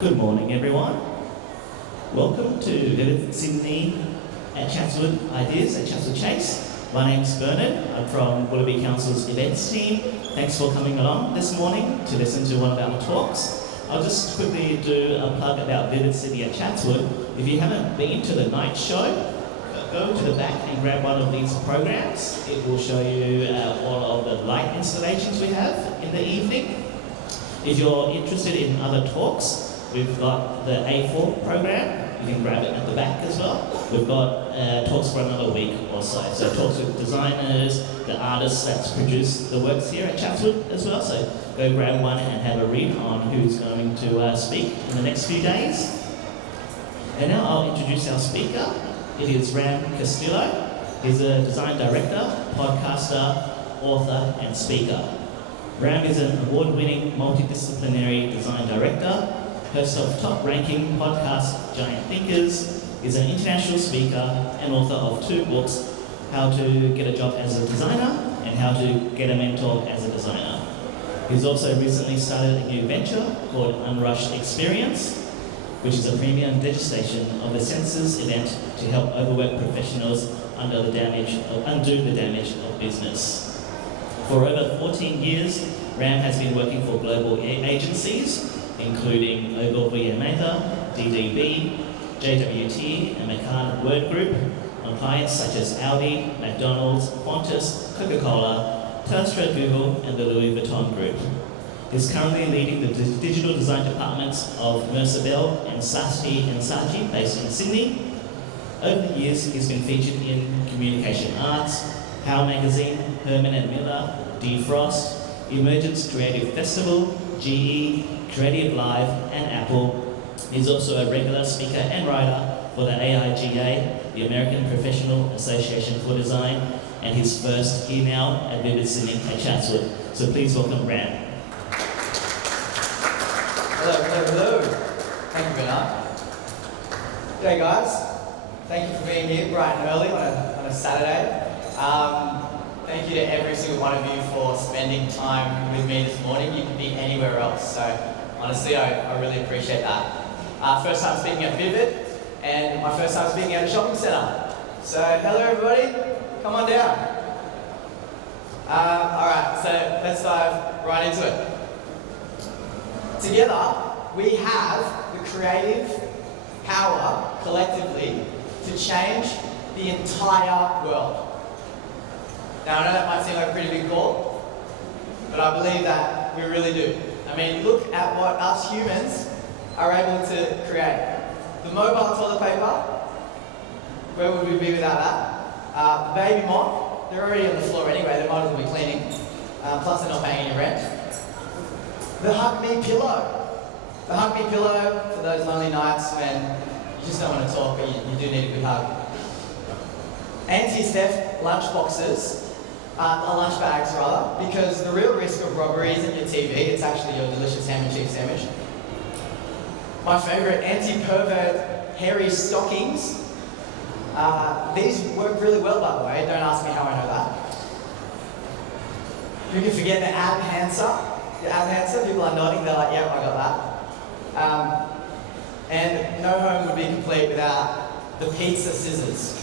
Good morning, everyone. Welcome to Vivid Sydney at Chatswood Ideas at Chatswood Chase. My name's Bernard. I'm from Willoughby Council's events team. Thanks for coming along this morning to listen to one of our talks. I'll just quickly do a plug about Vivid Sydney at Chatswood. If you haven't been to the night show, go to the back and grab one of these programs. It will show you all of the light installations we have in the evening. If you're interested in other talks, we've got the A4 program. You can grab it at the back as well. We've got talks for another week or so. So talks with designers, the artists that's produced the works here at Chatswood as well. So go grab one and have a read on who's going to speak in the next few days. And now I'll introduce our speaker. It is Ram Castillo. He's a design director, podcaster, author, and speaker. Ram is an award-winning multidisciplinary design director, host of top-ranking podcast Giant Thinkers, is an international speaker and author of 2 books, How to Get a Job as a Designer and How to Get a Mentor as a Designer. He's also recently started a new venture called Unrushed Experience, which is a premium digestation of the Senses event to help overworked professionals undo the damage of business. For over 14 years, Ram has been working for global agencies, including Ogilvy and Mather, DDB, JWT, and McCann Word Group, on clients such as Audi, McDonald's, Qantas, Coca-Cola, Telstra, Google, and the Louis Vuitton Group. He's currently leading the digital design departments of Mercer-Bell and Saatchi, based in Sydney. Over the years, he's been featured in Communication Arts, How Magazine, Herman and Miller, Defrost, Emergence Creative Festival, GE, Creative Live, and Apple. He's also a regular speaker and writer for the AIGA, the American Professional Association for Design, and his first here now at Vivid Sydney at Chatswood. So please welcome Ram. Hello. Thank you, Bernard. G'day, guys. Thank you for being here bright and early on a Saturday. Thank you to every single one of you for spending time with me this morning. You could be anywhere else, so honestly, I really appreciate that. First time speaking at Vivid, and my first time speaking at a shopping centre. So, hello everybody, come on down. Alright, so let's dive right into it. Together, we have the creative power, collectively, to change the entire world. Now, I know that might seem like a pretty big call, but I believe that we really do. I mean, look at what us humans are able to create. The mobile toilet paper, where would we be without that? The baby mop, they're already on the floor anyway, they might as well be cleaning, plus they're not paying any rent. The Hug Me pillow. The Hug Me pillow for those lonely nights when you just don't want to talk, but you do need a good hug. Anti-theft lunch boxes. Lunch bags rather, because the real risk of robbery isn't your TV, it's actually your delicious ham and cheese sandwich. My favourite, anti-pervert hairy stockings. These work really well, by the way, don't ask me how I know that. You can forget the ab enhancer. Your ab enhancer, people are nodding, they're like, yep, I got that. And no home would be complete without the pizza scissors.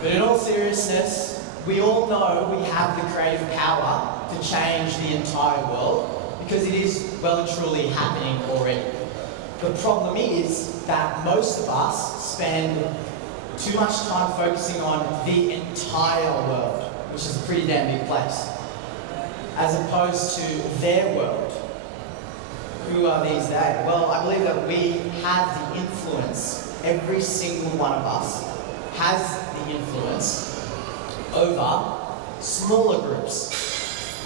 But in all seriousness, we all know we have the creative power to change the entire world because it is well and truly happening already. The problem is that most of us spend too much time focusing on the entire world, which is a pretty damn big place, as opposed to their world. Who are these they? Well, I believe that we have the influence, every single one of us has the influence over smaller groups,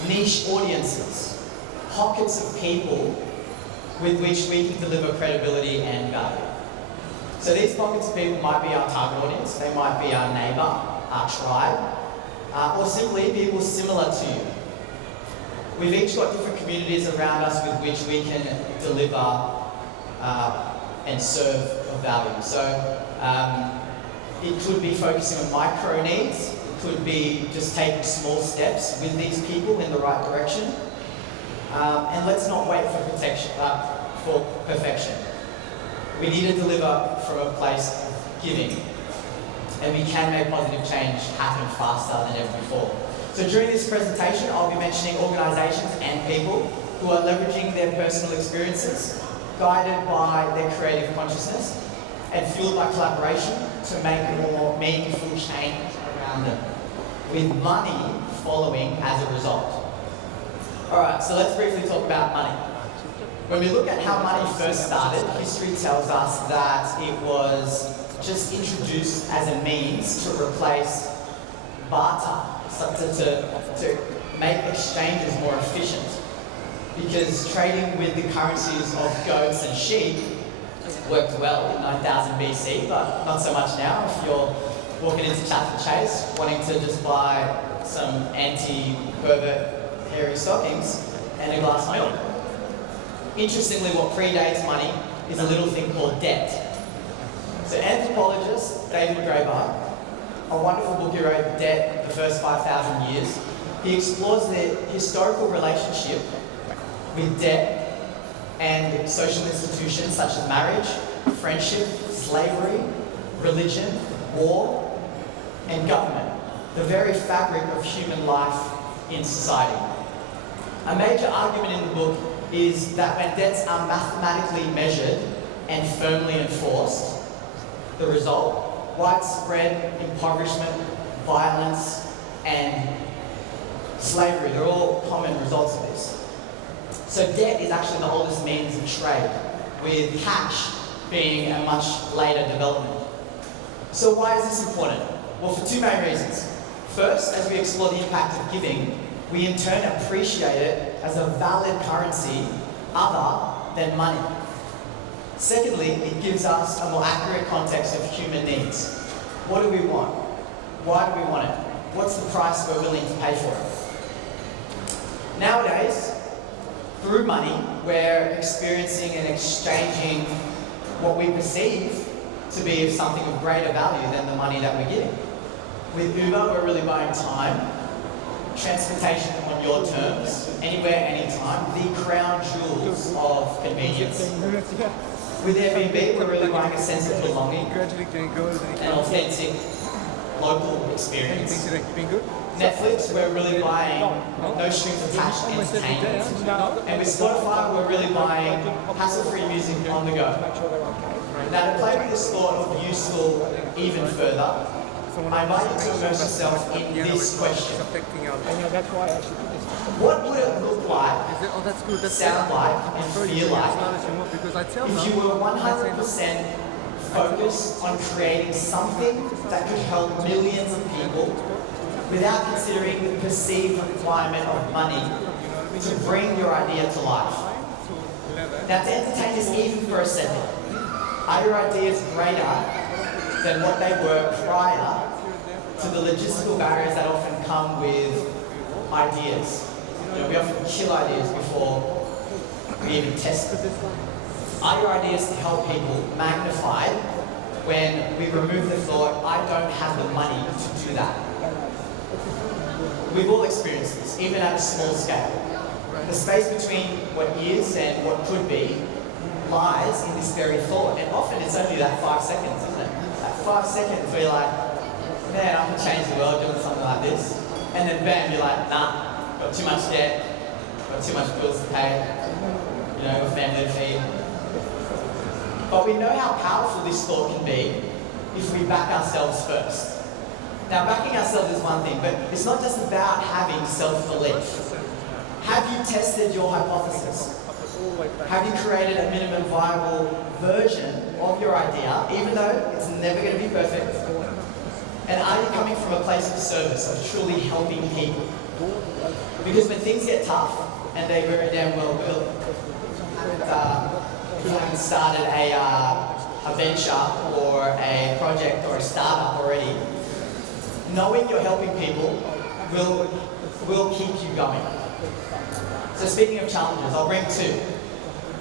niche audiences, pockets of people with which we can deliver credibility and value. So these pockets of people might be our target audience, they might be our neighbour, our tribe, or simply people similar to you. We've each got different communities around us with which we can deliver and serve value. So it could be focusing on micro needs, it could be just taking small steps with these people in the right direction. And let's not wait for for perfection. We need to deliver from a place of giving, and we can make positive change happen faster than ever before. So during this presentation, I'll be mentioning organisations and people who are leveraging their personal experiences, guided by their creative consciousness, and fueled by collaboration to make more meaningful change around them, with money following as a result. Alright, so let's briefly talk about money. When we look at how money first started, history tells us that it was just introduced as a means to replace barter, to make exchanges more efficient. Because trading with the currencies of goats and sheep worked well in 9000 BC, but not so much now. If you're walking into Chatswood Chase wanting to just buy some anti-pervert hairy stockings and a glass of milk. Interestingly, what predates money is a little thing called debt. So anthropologist David Graeber, a wonderful book he wrote, Debt, the First 5,000 Years, he explores the historical relationship with debt and social institutions such as marriage, friendship, slavery, religion, war, and government, the very fabric of human life in society. A major argument in the book is that when debts are mathematically measured and firmly enforced, the result, widespread impoverishment, violence, and slavery, they're all common results of this. So debt is actually the oldest means of trade, with cash being a much later development. So why is this important? Well, for two main reasons. First, as we explore the impact of giving, we in turn appreciate it as a valid currency other than money. Secondly, it gives us a more accurate context of human needs. What do we want? Why do we want it? What's the price we're willing to pay for it? Nowadays, through money, we're experiencing and exchanging what we perceive to be of something of greater value than the money that we're getting. With Uber, we're really buying time, transportation on your terms, anywhere, anytime, the crown jewels of convenience. With Airbnb, we're really buying a sense of belonging, an authentic local experience. Netflix, we're really buying no strings attached entertainment. And with Spotify, we're really buying hassle-free music on the go. Now, to play with this thought of useful even further, I invite you to immerse yourself in this question. What would it look like, sound like, and feel like if you were 100% focused on creating something that could help millions of people without considering the perceived requirement of money to bring your idea to life? Now, to entertain this even for a second, are your ideas greater than what they were prior to the logistical barriers that often come with ideas? You know, we often kill ideas before we even test them. Are your ideas to help people magnified when we remove the thought, I don't have the money to do that? We've all experienced this, even at a small scale. The space between what is and what could be lies in this very thought, and often it's only that 5 seconds, isn't it? That 5 seconds where you're like, man, I can change the world doing something like this. And then bam, you're like, nah, got too much debt, got too much bills to pay, you know, a family to feed. But we know how powerful this thought can be if we back ourselves first. Now, backing ourselves is one thing, but it's not just about having self-belief. Have you tested your hypothesis? Have you created a minimum viable version of your idea, even though it's never going to be perfect? And are you coming from a place of service, of truly helping people? Because when things get tough, and they very damn well will, if you haven't started a venture or a project or a startup already, knowing you're helping people will keep you going. So speaking of challenges, I'll bring two.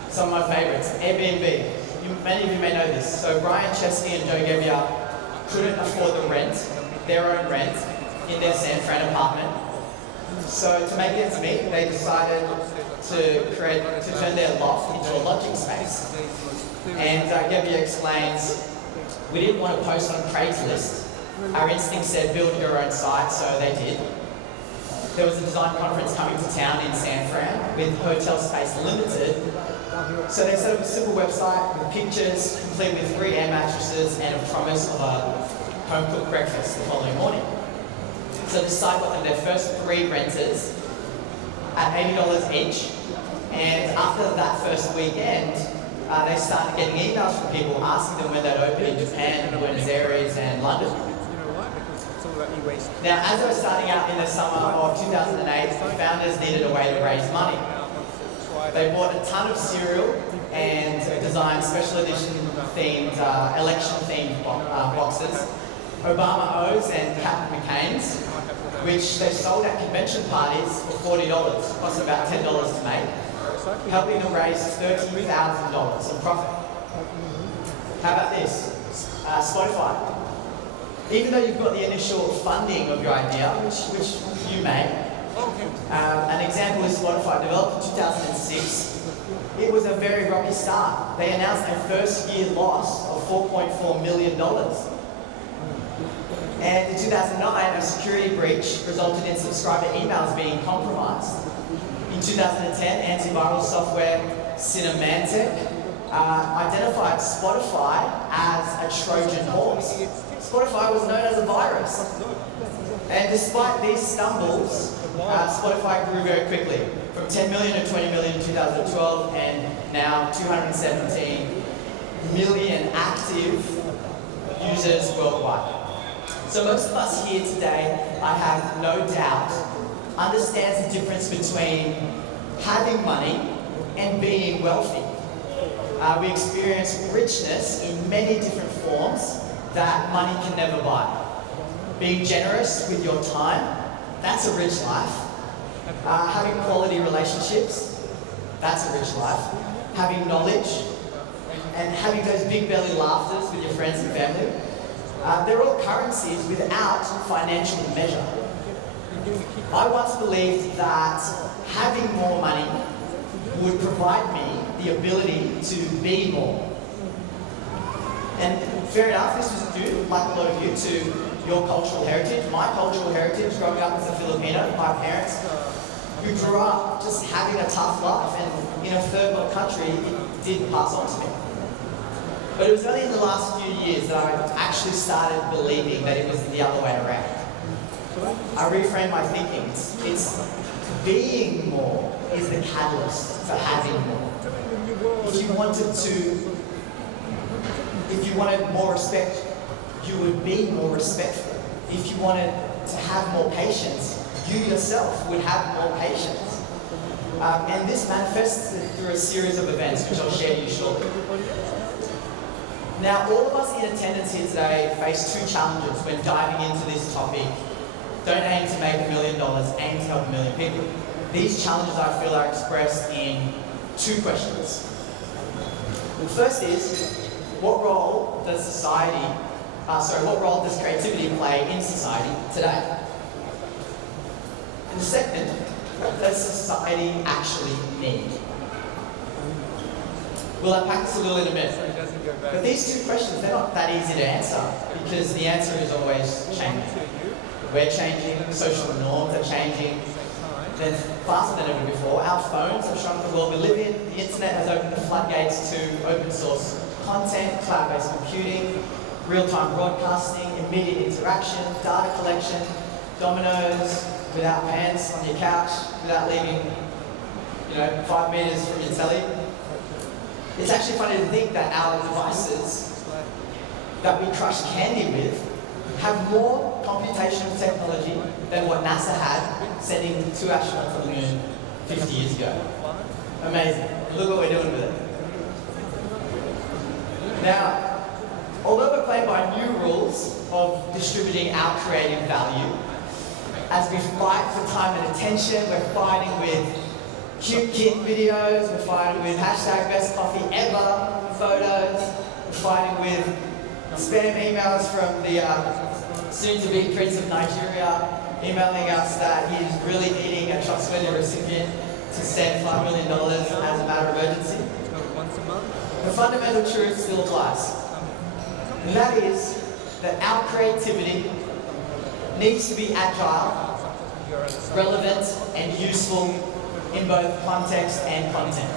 Some of my favorites. Airbnb. Many of you may know this. So Brian Chesney and Joe Gebbia couldn't afford the rent, their own rent, in their San Fran apartment. So to make ends meet, they decided to turn their loft into a lodging space. And Gabby explains, we didn't want to post on Craigslist. Our instinct said build your own site, so they did. There was a design conference coming to town in San Fran with hotel space limited. So they set up a simple website with pictures, complete with 3 air mattresses and a promise of a home-cooked breakfast the following morning. So the site got them their first 3 renters at $80 each. And after that first weekend, they started getting emails from people asking them when they'd open in Japan, Buenos Aires and London. Now, as I was starting out in the summer of 2008, the founders needed a way to raise money. They bought a ton of cereal and designed special edition themed, election themed boxes, Obama O's and Captain McCain's, which they sold at convention parties for $40, cost about $10 to make, helping them raise $30,000 in profit. How about this? Spotify. Even though you've got the initial funding of your idea, which you may, an example is Spotify, developed in 2006. It was a very rocky start. They announced a first-year loss of $4.4 million. And in 2009, a security breach resulted in subscriber emails being compromised. In 2010, antiviral software Symantec identified Spotify as a Trojan horse. Spotify was known as a virus. And despite these stumbles, Spotify grew very quickly, from 10 million to 20 million in 2012, and now 217 million active users worldwide. So most of us here today, I have no doubt, understands the difference between having money and being wealthy. We experience richness in many different forms that money can never buy. Being generous with your time, that's a rich life. Having quality relationships, that's a rich life. Having knowledge, and having those big belly laughters with your friends and family, they're all currencies without financial measure. I once believed that having more money would provide me the ability to be more. And fair enough, this was due, like a lot of you, to your cultural heritage. My cultural heritage, growing up as a Filipino, my parents, who grew up just having a tough life, and in a third world country, it did pass on to me. But it was only in the last few years that I actually started believing that it was the other way around. I reframed my thinking. It's being more is the catalyst for having more. If you wanted more respect, you would be more respectful. If you wanted to have more patience, you yourself would have more patience. And this manifests through a series of events, which I'll share with you shortly. Now, all of us in attendance here today face 2 challenges when diving into this topic. Don't aim to make $1 million, aim to help 1 million people. These challenges, I feel, are expressed in 2 questions. The first is, what role does creativity play in society today? And the second, what does society actually need? We'll unpack this a little in a minute. But these 2 questions, they're not that easy to answer, because the answer is always changing. We're changing, social norms are changing, they're faster than ever before. Our phones have shrunk the world we live in. The internet has opened the floodgates to open source content, cloud-based computing, real-time broadcasting, immediate interaction, data collection, dominoes without pants on your couch, without leaving, 5 meters from your telly. It's actually funny to think that our devices that we crush candy with have more computational technology than what NASA had sending 2 astronauts to the moon 50 years ago. Amazing. Look what we're doing with it. Now, although we're playing by new rules of distributing our creative value, as we fight for time and attention, we're fighting with cute kid videos, we're fighting with hashtag best coffee ever photos, we're fighting with spam emails from the soon-to-be Prince of Nigeria emailing us that he's really needing a Chatswood recipient. to spend $5 million as a matter of urgency, the fundamental truth still applies. And that is that our creativity needs to be agile, relevant, and useful in both context and content.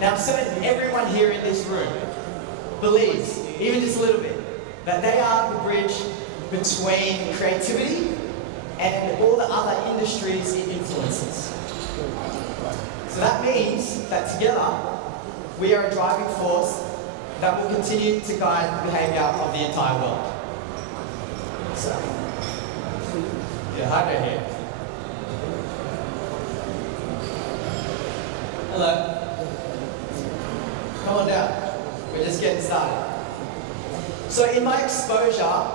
Now, everyone here in this room believes, even just a little bit, that they are the bridge between creativity and all the other industries it influences. So that means that together, we are a driving force that will continue to guide the behaviour of the entire world. So, hi there here. Hello. Come on down. We're just getting started. So in my exposure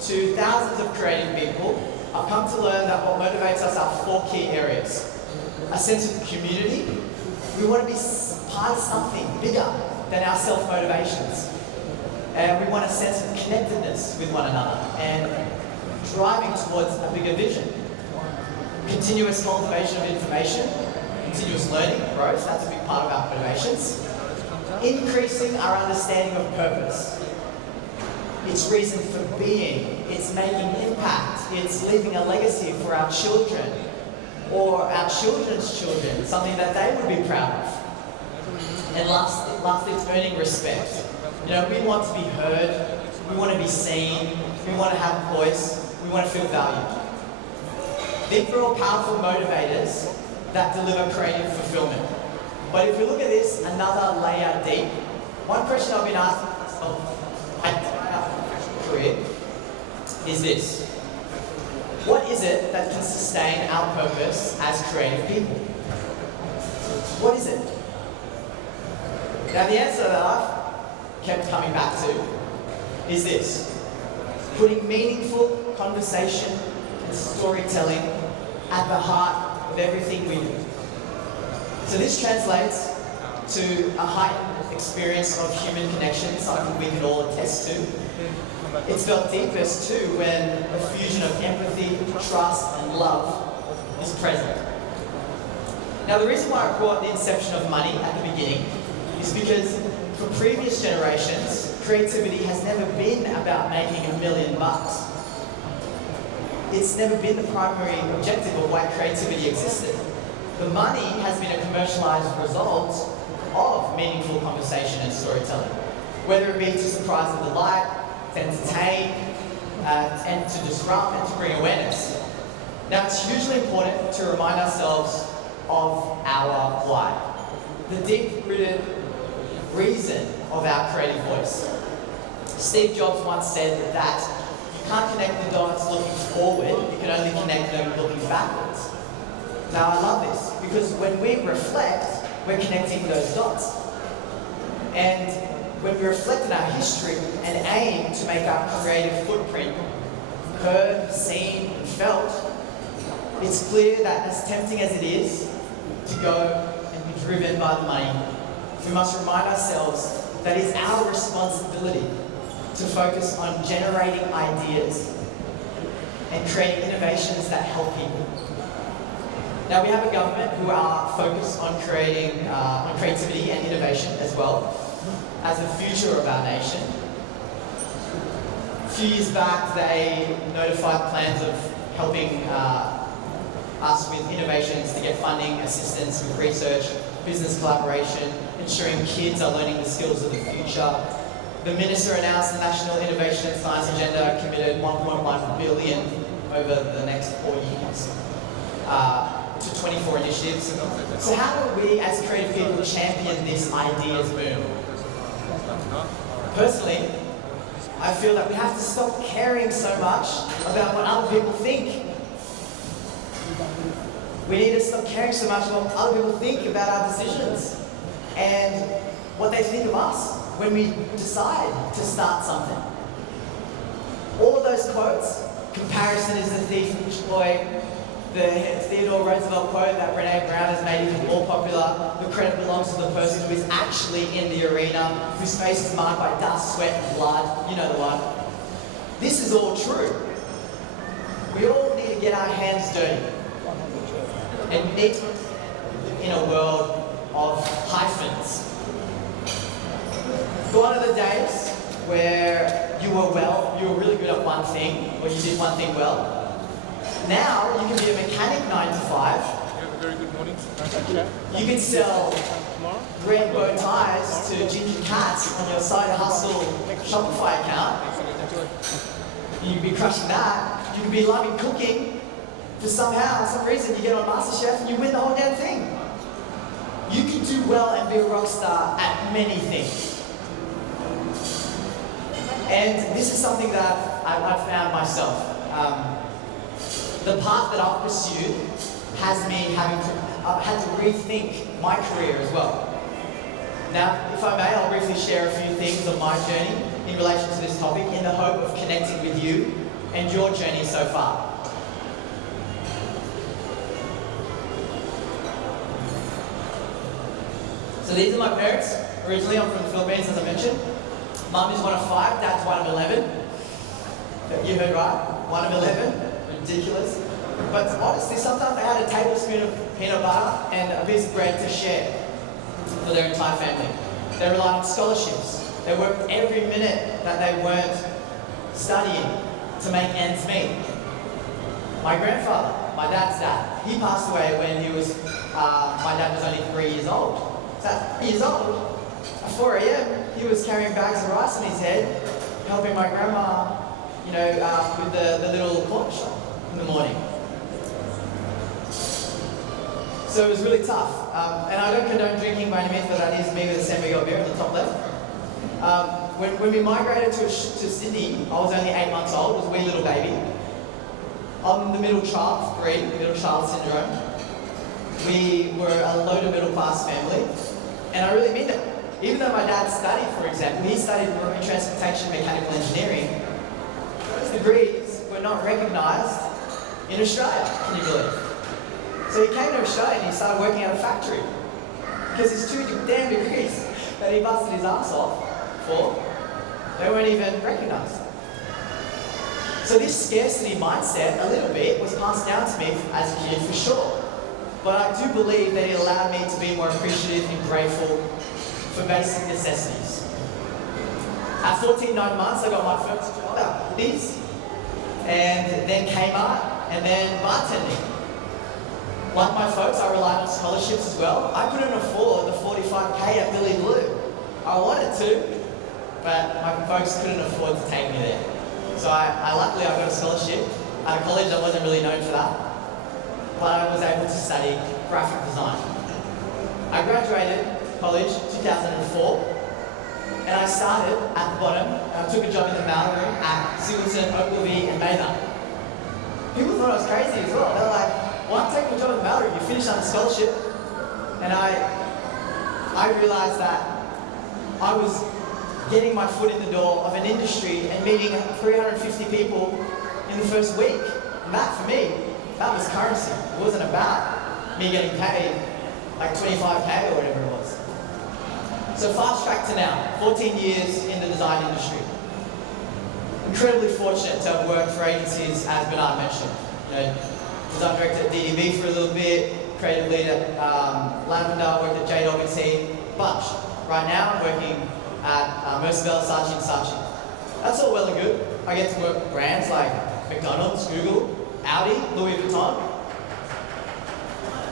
to thousands of creative people, I've come to learn that what motivates us are 4 key areas. A sense of community. We want to be part of something bigger than our self-motivations. And we want a sense of connectedness with one another and driving towards a bigger vision. Continuous cultivation of information, continuous learning, growth, that's a big part of our motivations. Increasing our understanding of purpose. It's reason for being, it's making impact, it's leaving a legacy for our children or our children's children, something that they would be proud of. And lastly, it's earning respect. You know, we want to be heard, we want to be seen, we want to have a voice, we want to feel valued. These are all powerful motivators that deliver creative fulfillment. But if we look at this another layer deep, one question I've been asked my entire career is this. What is it that can sustain our purpose as creative people? What is it? Now the answer that I've kept coming back to is this. Putting meaningful conversation and storytelling at the heart of everything we do. So this translates to a heightened experience of human connection, something we can all attest to. It's felt deepest too when a fusion of empathy, trust and love is present. Now the reason why I brought the inception of money at the beginning is because for previous generations, creativity has never been about making $1 million. It's never been the primary objective of why creativity existed. The money has been a commercialized result of meaningful conversation and storytelling, whether it be to surprise and delight, to entertain, and to disrupt and to bring awareness. Now it's hugely important to remind ourselves of our why, the deep-rooted reason of our creative voice. Steve Jobs once said that you can't connect the dots looking forward, you can only connect them looking backwards. Now I love this, because when we reflect, we're connecting those dots. And when we reflect on our history and aim to make our creative footprint heard, seen, and felt, it's clear that as tempting as it is to go and be driven by the money, we must remind ourselves that it's our responsibility to focus on generating ideas and creating innovations that help people. Now we have a government who are focused on creating on creativity and innovation as well as the future of our nation. A few years back, they notified plans of helping us with innovations to get funding, assistance with research, business collaboration, ensuring kids are learning the skills of the future. The Minister announced the National Innovation and Science Agenda committed $1.1 billion over the next 4 years to 24 initiatives. So how do we as creative people champion this ideas boom? Personally, I feel that we have to stop caring so much about what other people think. We need to stop caring so much about what other people think about our decisions and what they think of us when we decide to start something. All of those quotes, comparison is the thief of joy, the Theodore Roosevelt quote that Brene Brown has made even more popular, the credit belongs to the person who is actually in the arena, whose face is marked by dust, sweat and blood, you know the one. This is all true. We all need to get our hands dirty. And we need to understand in a world of hyphens. Gone are the days where you were really good at one thing, or you did one thing well. Now you can be a mechanic 9 to 5. You have a very good morning. You can sell red bow ties to ginger cats on your side hustle Shopify account. You could be crushing that. You could be loving cooking. For some reason, you get on MasterChef and you win the whole damn thing. You can do well and be a rock star at many things. And this is something that I've found myself. The path that I've pursued has me I've had to rethink my career as well. Now, if I may, I'll briefly share a few things of my journey in relation to this topic in the hope of connecting with you and your journey so far. So these are my parents. Originally, I'm from the Philippines, as I mentioned. Mum is one of 5, Dad's one of 11. You heard right, 1 of 11. Ridiculous. But honestly, sometimes they had a tablespoon of peanut butter and a piece of bread to share for their entire family. They relied on scholarships. They worked every minute that they weren't studying to make ends meet. My grandfather, my dad's dad, he passed away when my dad was only 3 years old. So at 3 years old, at 4 a.m., he was carrying bags of rice on his head, helping my grandma, with the little corner shop in the morning. So it was really tough. And I don't condone drinking by any means, but that is me with a San Miguel beer on the top left. When we migrated to Sydney, I was only 8 months old, was a wee little baby. I'm the middle child, 3, middle child syndrome. We were a loaded middle class family. And I really mean that. Even though my dad studied, for example, he studied marine transportation mechanical engineering, those degrees were not recognised in Australia, can you believe? So he came to Australia and he started working at a factory. Because his 2 damn degrees that he busted his ass off for, they weren't even recognised. So this scarcity mindset, a little bit, was passed down to me as a kid for sure. But I do believe that it allowed me to be more appreciative and grateful for basic necessities. At 14, 9 months, I got my first job at Woolies, and then Kmart, and then bartending. Like my folks, I relied on scholarships as well. I couldn't afford the 45k at Billy Blue. I wanted to, but my folks couldn't afford to take me there. So luckily I got a scholarship. Out of college, I wasn't really known for that, but I was able to study graphic design. I graduated college 2004, and I started at the bottom, and I took a job in the mailroom at Singleton, Ogilvy, and Mather. People thought I was crazy as well. They were like, why take a job in the mailroom? You finished on a scholarship. And I realized that I was getting my foot in the door of an industry and meeting 350 people in the first week. And that, for me, that was currency. It wasn't about me getting paid like 25k or whatever it was. So fast track to now, 14 years in the design industry. Incredibly fortunate to have worked for agencies, as Bernard mentioned. Design director at DDB for a little bit, creative lead at Lavender, worked at JWT, bunch. Right now I'm working at Mercerbell, Saatchi & Saatchi. That's all well and good. I get to work with brands like McDonald's, Google, Audi, Louis Vuitton.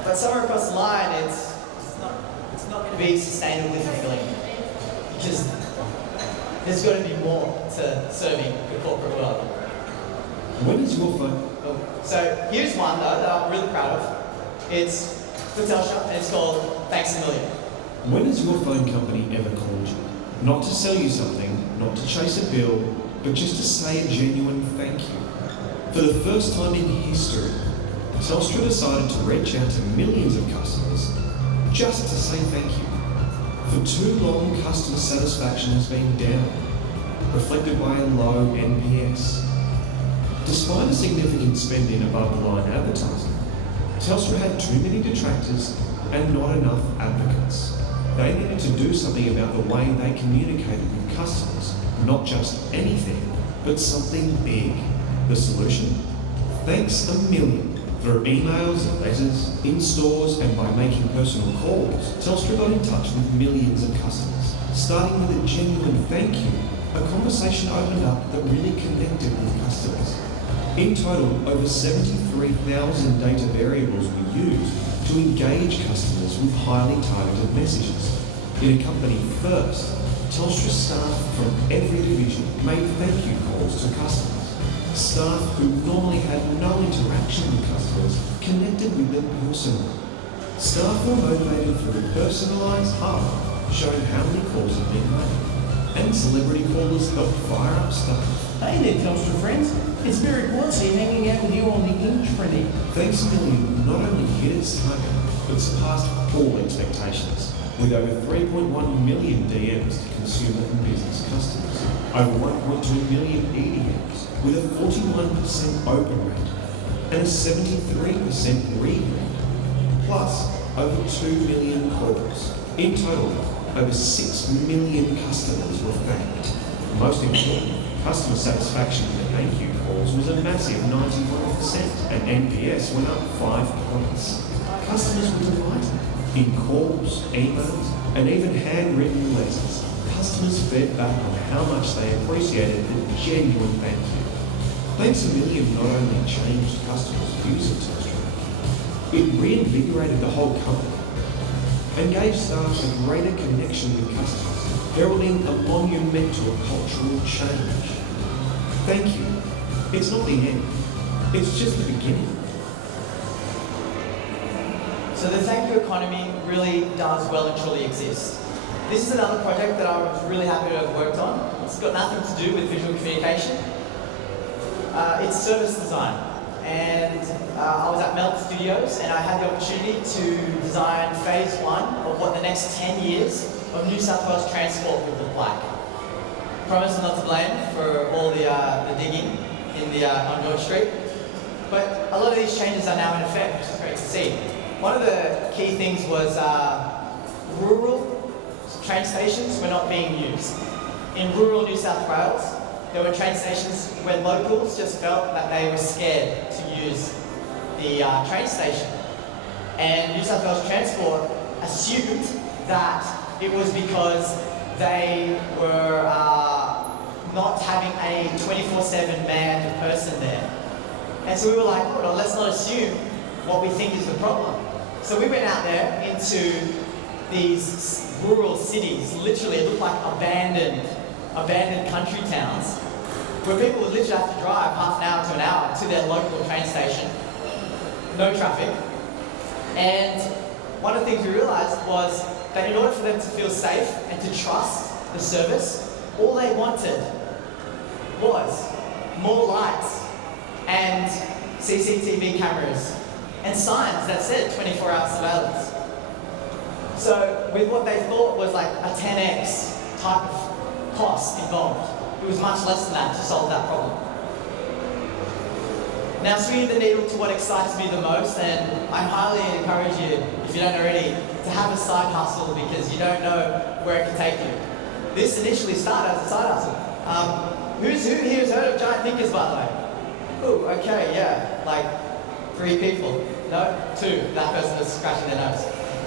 But somewhere across the line, it's not going to be sustainably fulfilling, because there's got to be more to serving the corporate world. When is your phone? So here's one though that I'm really proud of. It's for Telstra and it's called Thanks a Million. When has your phone company ever called you? Not to sell you something, not to chase a bill, but just to say a genuine thank you. For the first time in history, Telstra decided to reach out to millions of customers just to say thank you. For too long, customer satisfaction has been down, reflected by a low NPS. Despite a significant spend in above-the-line advertising, Telstra had too many detractors and not enough advocates. They needed to do something about the way they communicated with customers, not just anything, but something big. The solution? Thanks a Million. Through emails and letters, in stores, and by making personal calls, Telstra got in touch with millions of customers. Starting with a genuine thank you, a conversation opened up that really connected with customers. In total, over 73,000 data variables were used to engage customers with highly targeted messages. In a company first, Telstra staff from every division made thank you calls to customers. Staff who normally had no interaction with customers connected with them personally. Staff were motivated through personalised data showing how many calls had been made. And celebrity callers helped fire up staff. Hey there, Telstra friends. It's Barry Quartz here hanging out with you on the intranet. Thanks Million not only hit its target, but surpassed all expectations, with over 3.1 million DMs to consumer and business customers, over 1.2 million EDMs, with a 41% open rate and a 73% read rate, plus over 2 million calls. In total, over 6 million customers were thanked. Most important, customer satisfaction with the thank you calls was a massive 91%, and NPS went up 5 points. Customers were delighted. In calls, emails, and even handwritten letters, customers fed back on how much they appreciated the genuine thank you. Thanks a Million not only changed customers' views of Telstra, it reinvigorated the whole company and gave staff a greater connection with customers, heralding a monumental cultural change. Thank you. It's not the end. It's just the beginning. So the thank you economy really does well and truly exist. This is another project that I was really happy to have worked on. It's got nothing to do with visual communication. It's service design. And I was at Melt Studios and I had the opportunity to design phase 1 of what the next 10 years of New South Wales transport would look like. Promise I'm not to blame for all the digging on George Street. But a lot of these changes are now in effect, which is great to see. One of the key things was rural train stations were not being used. In rural New South Wales, there were train stations where locals just felt that they were scared to use the train station. And New South Wales Transport assumed that it was because they were not having a 24/7 manned person there. And so we were like, oh, let's not assume what we think is the problem. So we went out there into these rural cities, literally it looked like abandoned country towns, where people would literally have to drive half an hour to an hour to their local train station, no traffic. And one of the things we realised was that in order for them to feel safe and to trust the service, all they wanted was more lights and CCTV cameras and signs that said 24-hour surveillance. So with what they thought was like a 10x type of cost involved, it was much less than that to solve that problem. Now swinging the needle to what excites me the most, and I highly encourage you, if you don't already, to have a side hustle because you don't know where it can take you. This initially started as a side hustle. Who here has heard of Giant Thinkers, by the way? Oh, okay, yeah, like 3 people. No, 2. That person was scratching their nose.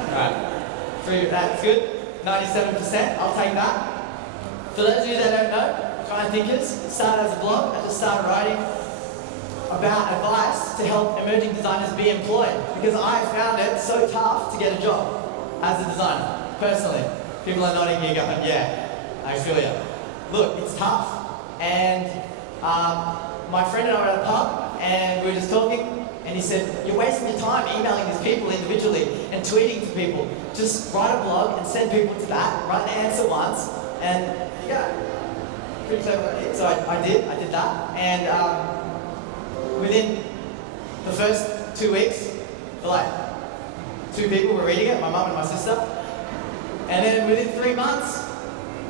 Alright, 3, that's good. 97%, I'll take that. For those of you that don't know, Giant Thinkers started as a blog. I just started writing about advice to help emerging designers be employed because I found it so tough to get a job as a designer, personally. People are nodding here going, yeah, I feel you. Look, it's tough. And my friend and I were at a pub and we were just talking and he said, you're wasting your time emailing these people individually and tweeting to people. Just write a blog and send people to that, write an answer once, and you go. Pretty clever. So I did that. And within the first 2 weeks, like 2 people were reading it, my mum and my sister. And then within 3 months,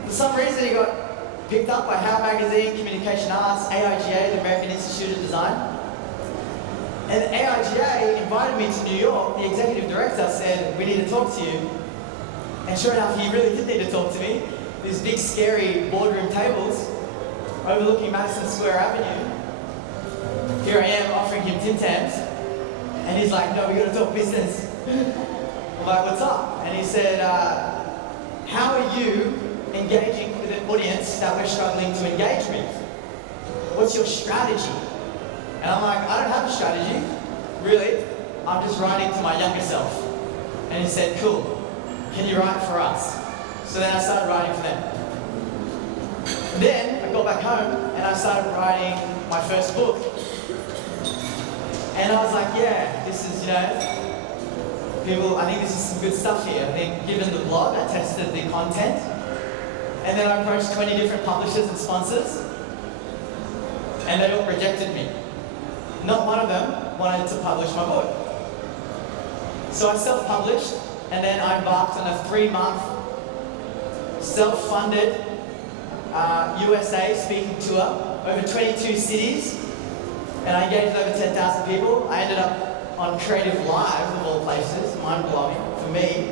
for some reason it got picked up by How Magazine, Communication Arts, AIGA, the American Institute of Design. And AIGA invited me to New York. The executive director said, we need to talk to you. And sure enough, he really did need to talk to me. These big, scary boardroom tables overlooking Madison Square Avenue. Here I am offering him Tim Tams. And he's like, no, we gotta talk business. I'm like, what's up? And he said, how are you engaging with an audience that we're struggling to engage with? What's your strategy? And I'm like, I don't have a strategy, really. I'm just writing to my younger self. And he said, cool, can you write for us? So then I started writing for them. Then I got back home and I started writing my first book. And I was like, yeah, this is, people, I think this is some good stuff here. I think given the blog, I tested the content. And then I approached 20 different publishers and sponsors. And they all rejected me. Not one of them wanted to publish my book. So I self-published, and then I embarked on a 3-month self-funded USA speaking tour, over 22 cities, and I engaged with over 10,000 people. I ended up on Creative Live, of all places, mind-blowing for me.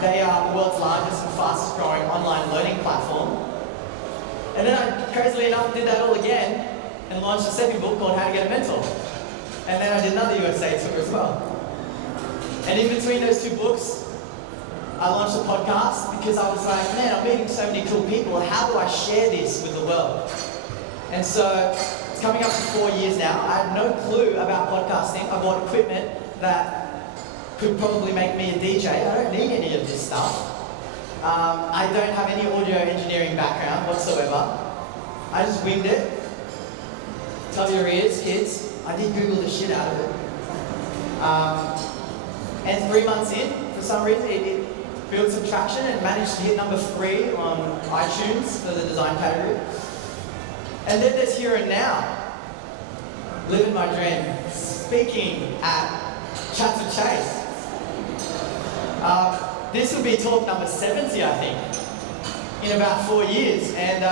They are the world's largest and fastest growing online learning platform. And then I, crazily enough, did that all again and launched a second book called How to Get a Mentor. And then I did another USA tour as well. And in between those 2 books, I launched a podcast because I was like, man, I'm meeting so many cool people. How do I share this with the world? And so it's coming up to 4 years now. I had no clue about podcasting. I bought equipment that could probably make me a DJ. I don't need any of this stuff. I don't have any audio engineering background whatsoever. I just winged it. Cover your ears, kids. I did Google the shit out of it. And 3 months in, for some reason, it built some traction and managed to hit number 3 on iTunes for the design category. And then there's Here and Now. Living my dream. Speaking at Chatswood Chase. This will be talk number 70, I think, in about 4 years. And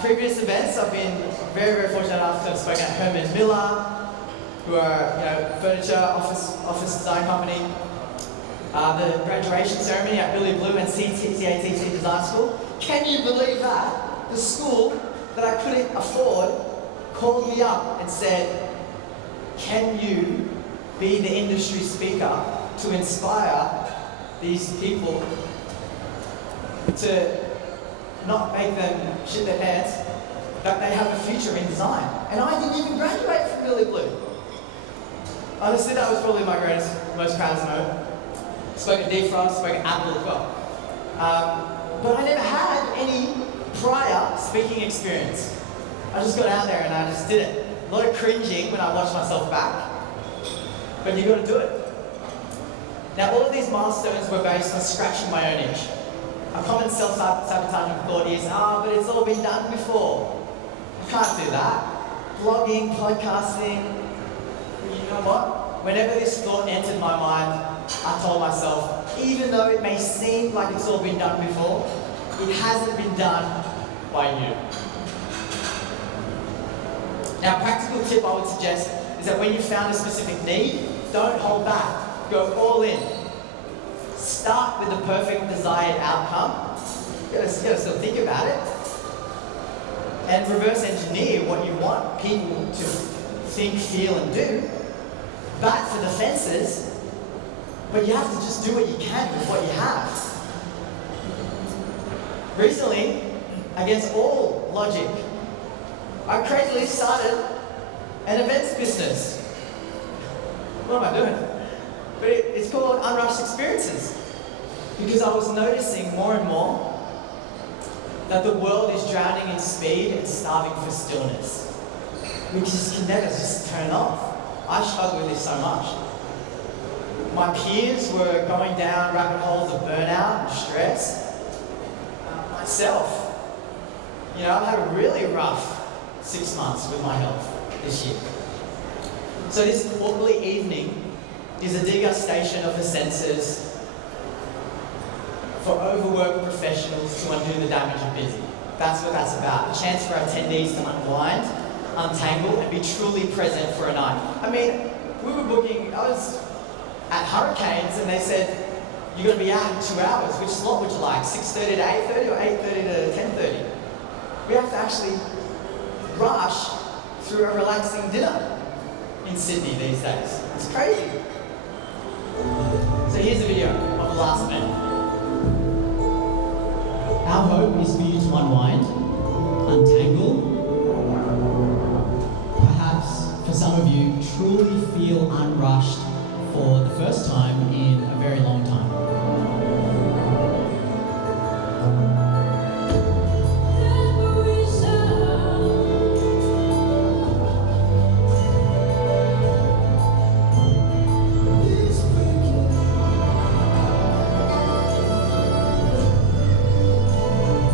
previous events, I've been very, very fortunate enough to have spoken at Herman Miller, who are, furniture, office design company. The graduation ceremony at Billy Blue and CATC Design School. Can you believe that? The school that I couldn't afford called me up and said, can you be the industry speaker to inspire these people to not make them shit their pants, that they have a future in design. And I didn't even graduate from Billy Blue. Honestly, that was probably my most proudest moment. Spoke at Defrost, spoke at Apple as well. But I never had any prior speaking experience. I just got out there and I just did it. A lot of cringing when I watched myself back, but you got to do it. Now, all of these milestones were based on scratching my own itch. A common self-sabotaging thought is, but it's all been done before. I can't do that. Blogging, podcasting, you know what? Whenever this thought entered my mind, I told myself, even though it may seem like it's all been done before, it hasn't been done by you. Now, a practical tip I would suggest is that when you found a specific need, don't hold back. Go all in. Start with the perfect desired outcome. You gotta still think about it. And reverse engineer what you want people to think, feel, and do. Bat for the fences, but you have to just do what you can with what you have. Recently, against all logic, I crazily started an events business. What am I doing? But it's called Unrushed Experiences. Because I was noticing more and more that the world is drowning in speed and starving for stillness. We just can never just turn off. I struggle with this so much. My peers were going down rabbit holes of burnout and stress. Myself, I've had a really rough 6 months with my health this year. So this quarterly evening is a degustation of the senses for overworked professionals to undo the damage of busy. That's what that's about. A chance for attendees to unwind, untangle, and be truly present for a night. I mean, we were booking, I was at Hurricanes and they said, you're going to be out in 2 hours. Which slot would you like? 6:30 to 8:30 or 8:30 to 10:30? We have to actually rush through a relaxing dinner. in Sydney these days. It's crazy. So here's a video of the last event. Our hope is for you to unwind, untangle, perhaps for some of you truly feel unrushed for the first time in a very long time.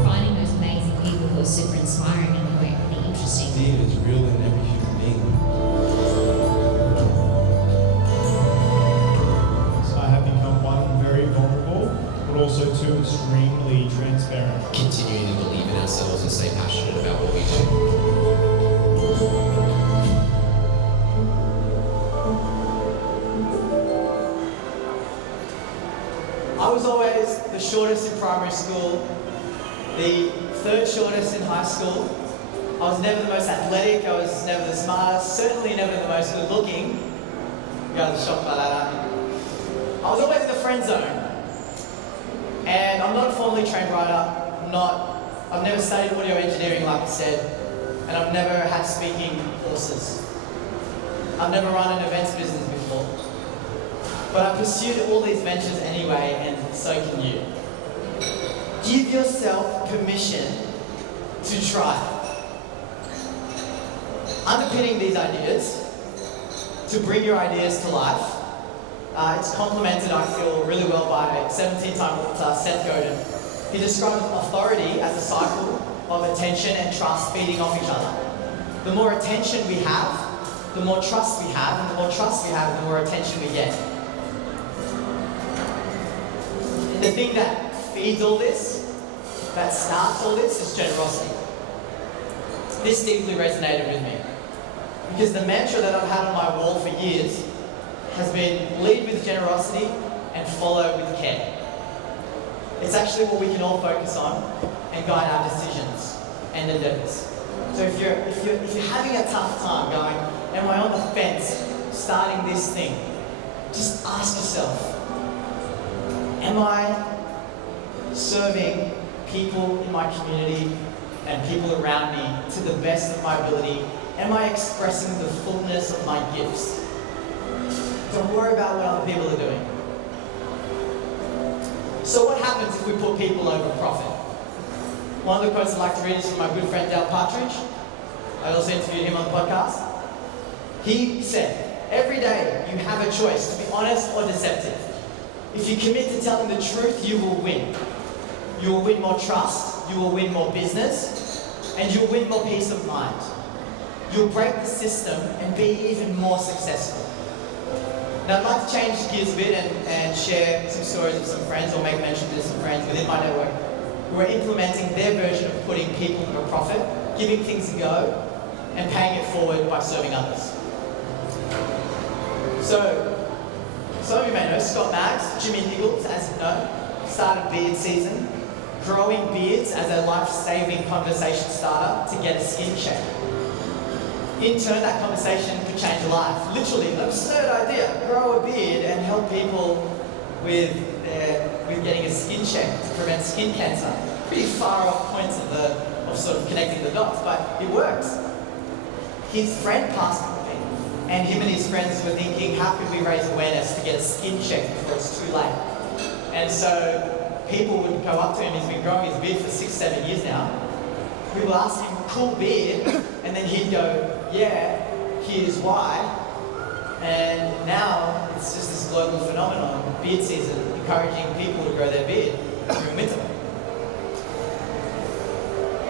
Finding those amazing people who are super inspiring and who are really interesting. Seeing is real in every human being. So I have become one, very vulnerable, but also two, extremely transparent. Continuing to believe in ourselves and stay passionate about what we do. I was always the shortest in primary school, the third shortest in high school. I was never the most athletic, I was never the smartest, certainly never the most good looking. You guys are shocked by that, aren't you? I was always in the friend zone. And I'm not a formally trained writer, I've never studied audio engineering like I said, and I've never had speaking courses. I've never run an events business before. But I pursued all these ventures anyway, and so can you. Give yourself permission to try. Underpinning these ideas, to bring your ideas to life, it's complemented, I feel, really well by 17-time Seth Godin. He describes authority as a cycle of attention and trust feeding off each other. The more attention we have, the more trust we have, and the more trust we have, the more attention we get. And the thing that feeds all this, that starts all this, is generosity. This deeply resonated with me. Because the mantra that I've had on my wall for years has been lead with generosity and follow with care. It's actually what we can all focus on and guide our decisions and endeavors. So if you're having a tough time going, am I on the fence starting this thing? Just ask yourself, am I serving people in my community and people around me to the best of my ability? Am I expressing the fullness of my gifts? Don't worry about what other people are doing. So what happens if we put people over profit? One of the quotes I'd like to read is from my good friend Dale Partridge. I also interviewed him on the podcast. He said, every day you have a choice to be honest or deceptive. If you commit to telling the truth, you will win. You will win more trust, you will win more business, and you'll win more peace of mind. You'll break the system and be even more successful. Now I'd like to change gears a bit and share some stories of some friends, or make mention to some friends within my network who are implementing their version of putting people over profit, giving things a go, and paying it forward by serving others. So, some of you may know Scott Maggs, Jimmy Nichols, as you know, started beard season, growing beards as a life-saving conversation starter to get a skin check. In turn, that conversation could change a life. Literally, an absurd idea. Grow a beard and help people with getting a skin check to prevent skin cancer. Pretty far off points of sort of connecting the dots, but it works. His friend passed away, and him and his friends were thinking, how could we raise awareness to get a skin check before it's too late? And so people would go up to him. He's been growing his beard for 6-7 years now. People ask him, cool beard, and then he'd go, yeah, here's why. And now it's just this global phenomenon, beard season, encouraging people to grow their beard during winter.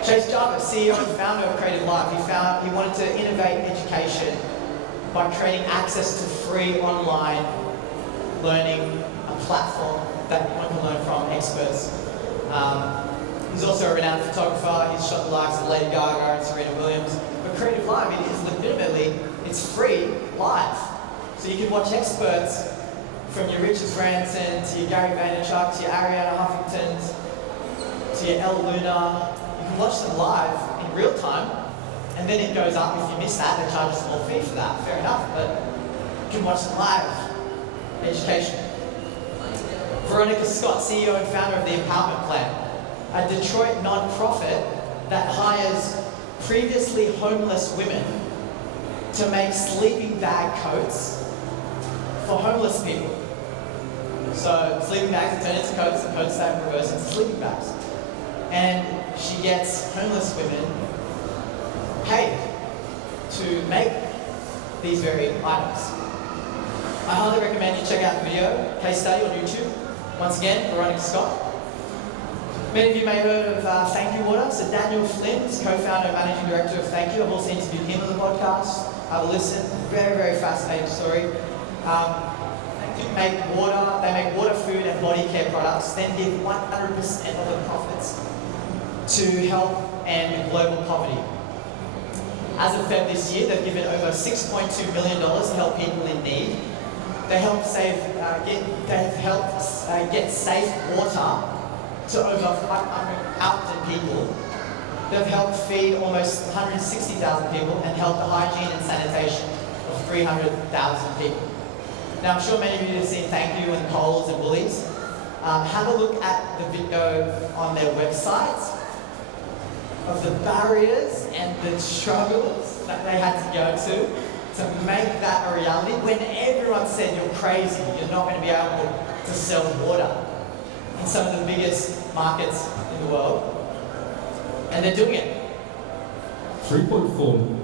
Chase Jarvis, CEO and founder of Creative Life, he wanted to innovate education by creating access to free online learning, a platform that one can learn from experts. He's also a renowned photographer. He's shot the likes of Lady Gaga and Serena Williams. But Creative Live, it is legitimately, it's free live. So you can watch experts from your Richard Branson to your Gary Vaynerchuk to your Ariana Huffington to your Elle Luna. You can watch them live in real time And then it goes up. If you miss that, they charge a small fee for that. Fair enough, but you can watch them live. Education. Veronica Scott, CEO and founder of the Empowerment Plan, a Detroit non-profit that hires previously homeless women to make sleeping bag coats for homeless people. So sleeping bags are turned into coats, and coats that reverse into sleeping bags. And she gets homeless women paid to make these very items. I highly recommend you check out the video, case study on YouTube. Once again, Veronica Scott. Many of you may have heard of Thank You Water. So Daniel Flynn is co-founder and managing director of Thank You. I've also interviewed him on the podcast. Have a listen. Very, very fascinating story. Thank You make water. They make water, food, and body care products. Then give 100% of the profits to help end global poverty. As of Feb this year, they've given over $6.2 million to help people in need. They help get safe water to over 500,000 people. They've helped feed almost 160,000 people and helped the hygiene and sanitation of 300,000 people. Now, I'm sure many of you have seen Thank You and Coles and Woolies. Have a look at the video on their website of the barriers and the struggles that they had to go to make that a reality when everyone said you're crazy, you're not going to be able to sell water in some of the biggest markets in the world. And they're doing it. 3.4.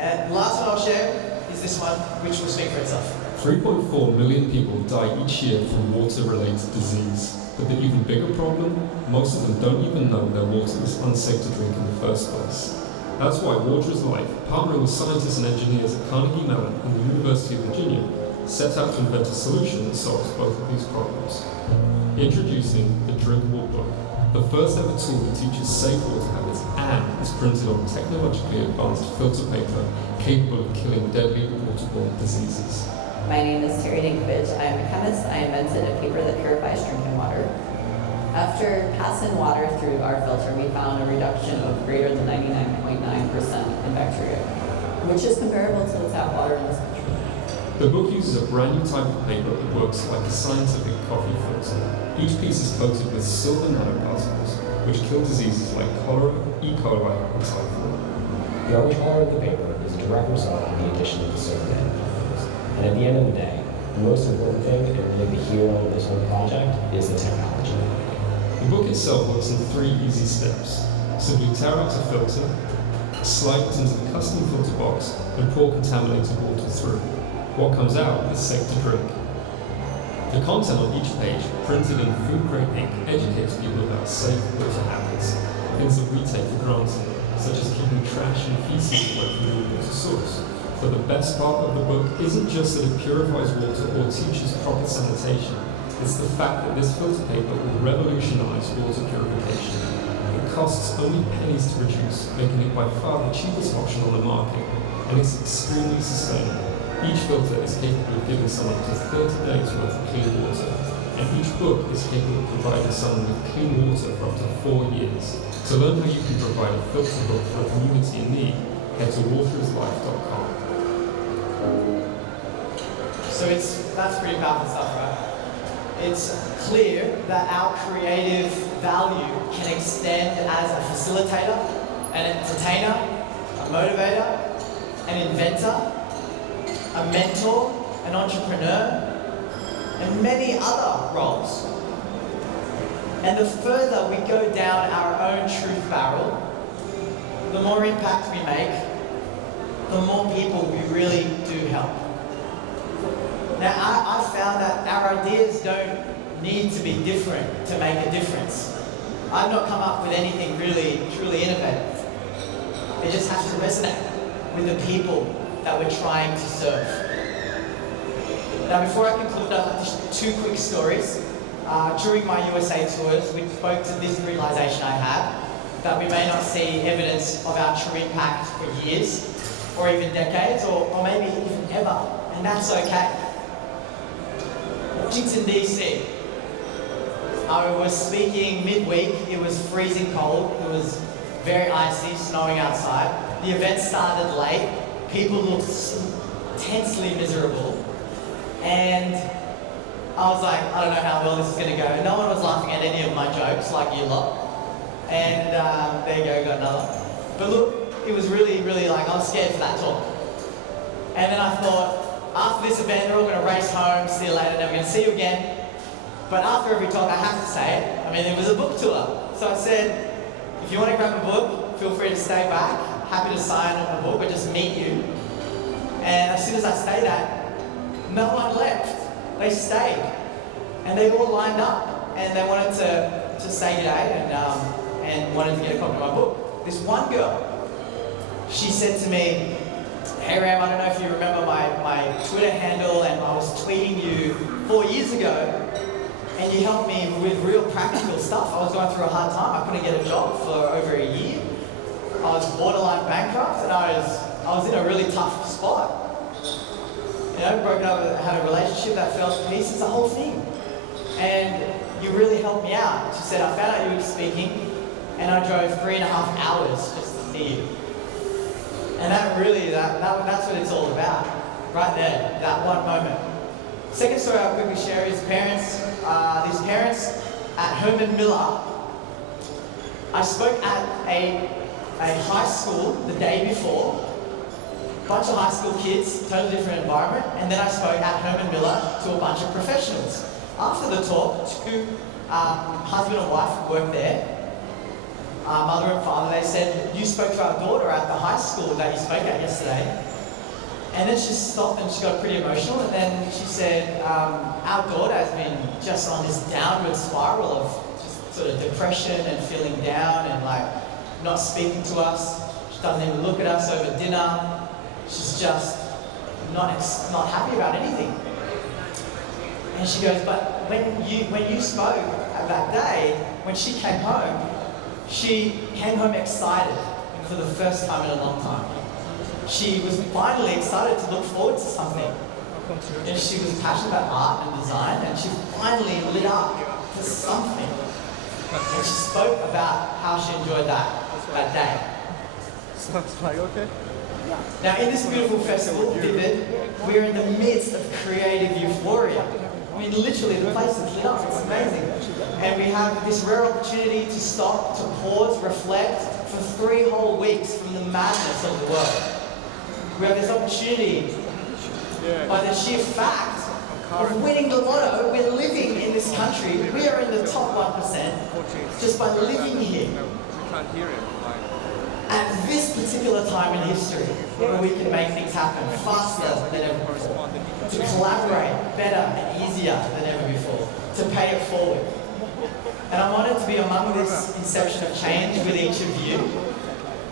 And last one I'll share is this one, which will speak for itself. 3.4 million people die each year from water-related disease. But the even bigger problem, most of them don't even know their water is unsafe to drink in the first place. That's why Water is Life, partnering with scientists and engineers at Carnegie Mellon and the University of Virginia, set out to invent a solution that solves both of these problems. Introducing the Drinkable Book, the first ever tool that teaches safe water habits and is printed on technologically advanced filter paper capable of killing deadly waterborne diseases. My name is Terry Dinkovich. I am a chemist. I invented a paper that purifies drinking water. After passing water through our filter, we found a reduction of greater than 99.9% in bacteria, which is comparable to the tap water in this country. The book uses a brand new type of paper that works like a scientific coffee filter. Each piece is coated with silver nanoparticles, which kill diseases like cholera, E. coli, and typhoid. The orange color of the paper is a direct result of the addition of the silver nanoparticles. And at the end of the day, the most important thing, and really the hero of this whole project, is the technology. The book itself works in 3 easy steps. Simply tear out a filter, slide it into the custom filter box, and pour contaminated water through. What comes out is safe to drink. The content on each page, printed in food-grade ink, educates people about safe water habits, things that we take for granted, such as keeping trash and feces away from your water source. But the best part of the book isn't just that it purifies water or teaches proper sanitation. It's the fact that this filter paper will revolutionize water purification. It costs only pennies to produce, making it by far the cheapest option on the market, and it's extremely sustainable. Each filter is capable of giving someone up to 30 days worth of clean water, and each book is capable of providing someone with clean water for up to 4 years. To learn how you can provide a filter book for a community in need, head to waterislife.com. So that's pretty powerful stuff, right? It's clear that our creative value can extend as a facilitator, an entertainer, a motivator, an inventor, a mentor, an entrepreneur, and many other roles. And the further we go down our own truth barrel, the more impact we make, the more people we really do help. Now, I found that our ideas don't need to be different to make a difference. I've not come up with anything really, truly innovative. It just has to resonate with the people that we're trying to serve. Now, before I conclude, just 2 quick stories. During my USA tours, we spoke to this realization I had, that we may not see evidence of our true impact for years, or even decades, or maybe even ever, and that's okay. Washington, D.C. I was speaking midweek. It was freezing cold. It was very icy, snowing outside. the event started late. People looked intensely miserable. And I was like, I don't know how well this is going to go. No one was laughing at any of my jokes, like you lot. And there you go, got another. But look, it was really, really like, I was scared for that talk. And then I thought, after this event, they're all going to race home, see you later, never going to see you again. But after every talk, I have to say it. I mean, it was a book tour. So I said, if you want to grab a book, feel free to stay back. Happy to sign a book or just meet you. And as soon as I say that, no one left. They stayed. And they all lined up. And they wanted to say g'day and wanted to get a copy of my book. This one girl, she said to me, hey Ram, I don't know if you remember my Twitter handle, and I was tweeting you 4 years ago, and you helped me with real practical stuff. I was going through a hard time. I couldn't get a job for over a year. I was borderline bankrupt, and I was in a really tough spot. You know, broken up, had a relationship that fell to pieces, the whole thing. And you really helped me out. She said, I found out you were speaking, and I drove 3.5 hours just to see you. And that really, that's what it's all about, right there, that one moment. Second story I'll quickly share is parents. These parents at Herman Miller. I spoke at a high school the day before, bunch of high school kids, totally different environment, and then I spoke at Herman Miller to a bunch of professionals. After the talk, two husband and wife who worked there, mother and father, they said, you spoke to our daughter at the high school that you spoke at yesterday. And then she stopped and she got pretty emotional, and then she said, our daughter has been just on this downward spiral of just sort of depression and feeling down and like not speaking to us. She doesn't even look at us over dinner. She's just not happy about anything. And she goes, but when you spoke that day, when she came home excited for the first time in a long time. She was finally excited to look forward to something. And she was passionate about art and design, and she finally lit up to something. And she spoke about how she enjoyed that day. Sounds like okay. Now in this beautiful festival, Vivid, we're in the midst of creative euphoria. I mean, literally, the place is lit up. It's amazing. And we have this rare opportunity to stop, to pause, reflect for 3 whole weeks from the madness of the world. We have this opportunity, by the sheer fact of winning the lotto, we're living in this country. We are in the top 1% just by living here. At this particular time in history, where we can make things happen faster than ever before, to collaborate better and easier than ever before, to pay it forward. And I'm honored to be among this inception of change with each of you.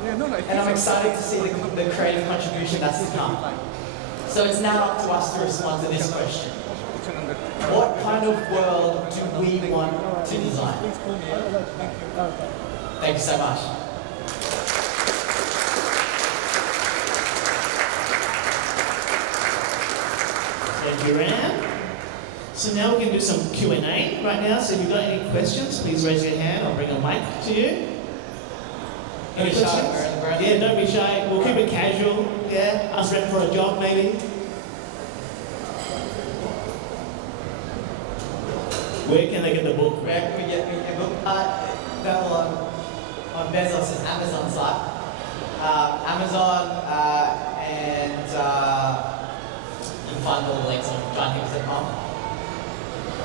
And I'm excited to see the creative contribution that's to come. So it's now up to us to respond to this question. What kind of world do we want to design? Thank you so much. Thank you, Ram. So now we can do some Q&A right now. So if you've got any questions, please raise your hand. I'll bring a mic to you. Any questions? Yeah, don't be shy. We'll keep it casual. Yeah, ask Ram for a job maybe. Where can they get the book? Where can we get the book? Available on Bezos' Amazon site. Amazon and you can find all the links on giantthings.com.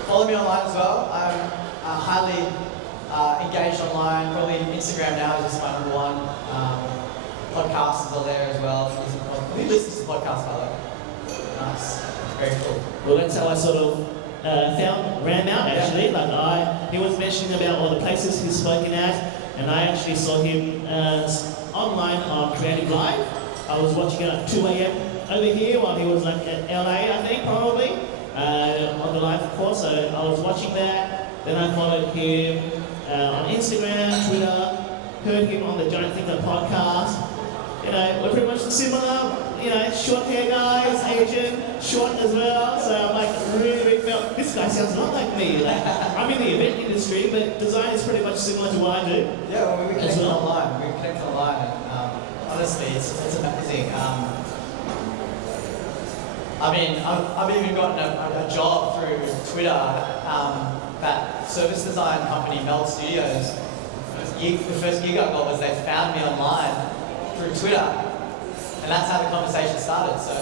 Follow me online as well. I'm highly engaged online. Probably Instagram now is just my number one. Podcasts is all there as well. Who listens to podcasts, by the way? Nice. Very cool. Well, that's how I sort of found Ram out actually. Like he was mentioning about all the places he's spoken at, and I actually saw him online on Creative Live. I was watching it at 2 a.m. over here while he was like at LA, I think, probably, on the live course. So I was watching that. Then I followed him on Instagram, Twitter, heard him on the Giant Thinker podcast. You know, we're pretty much similar, you know, short hair guys, Asian, short as well. So I'm like, really felt, this guy sounds a lot like me. Like, I'm in the event industry, but design is pretty much similar to what I do. Yeah, well, we connected online. We connected online, and honestly, it's amazing. I mean, I've even gotten a job through Twitter. That service design company, Mel Studios, the first gig I got was they found me online through Twitter, and that's how the conversation started. So,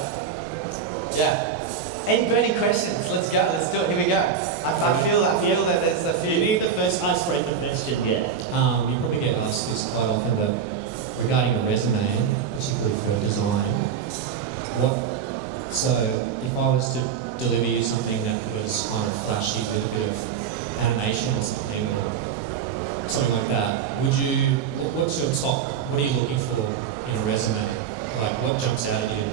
yeah. Any burning questions? Let's go. Let's do it. Here we go. I feel that there's a few. You need the first icebreaker question, yeah. You probably get asked this quite often, but regarding a resume, particularly for design, so if I was to deliver you something that was kind of flashy with a bit of animation or something like that, what's your top, what are you looking for in a resume? Like, what jumps out at you?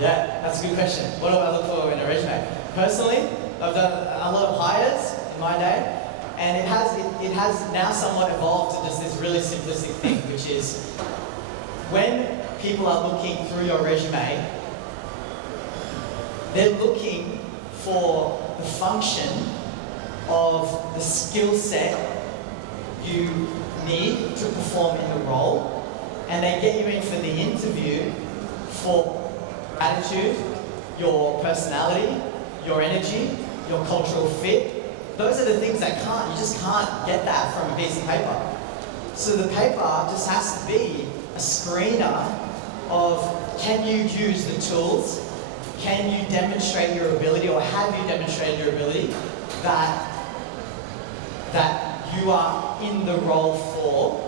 Yeah, that's a good question. What do I look for in a resume? Personally, I've done a lot of hires in my day, and it has now somewhat evolved to just this really simplistic thing, which is when people are looking through your resume, they're looking for the function of the skill set you need to perform in the role, and they get you in for the interview for attitude, your personality, your energy, your cultural fit. Those are the things that you just can't get that from a piece of paper. So the paper just has to be a screener of, can you use the tools? Can you demonstrate your ability, or have you demonstrated your ability that you are in the role for?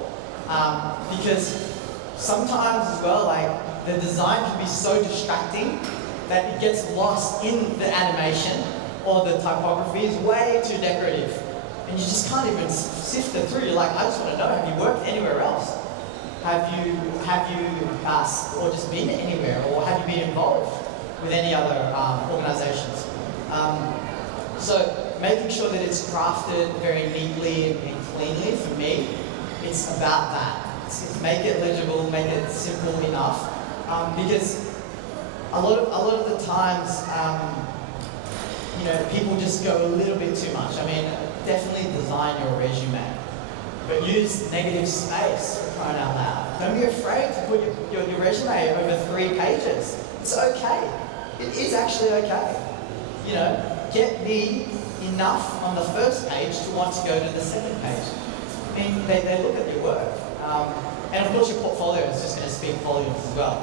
Because sometimes as well, like, the design can be so distracting that it gets lost in the animation, or the typography is way too decorative, and you just can't even sift it through. You're like, I just want to know, have you worked anywhere else? Have you or just been anywhere, or have you been involved with any other organizations? So making sure that it's crafted very neatly and cleanly, for me, it's about that. It's make it legible, make it simple enough, because a lot of the times, people just go a little bit too much. I mean, definitely design your resume, but use negative space, for crying out loud. Don't be afraid to put your resume over 3 pages. It's okay. It is actually okay. Get me enough on the first page to want to go to the second page. I mean, they look at your work. And of course your portfolio is just going to speak volumes as well.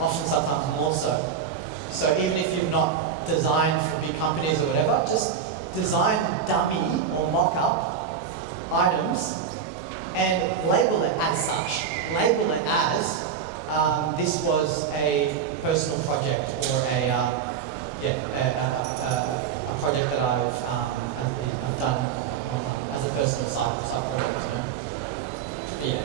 Often, sometimes more so. So even if you've not designed for big companies or whatever, just design dummy or mock-up items and label it as such. Label it as this was a personal project, or a project that I've done as a personal side project. Yeah,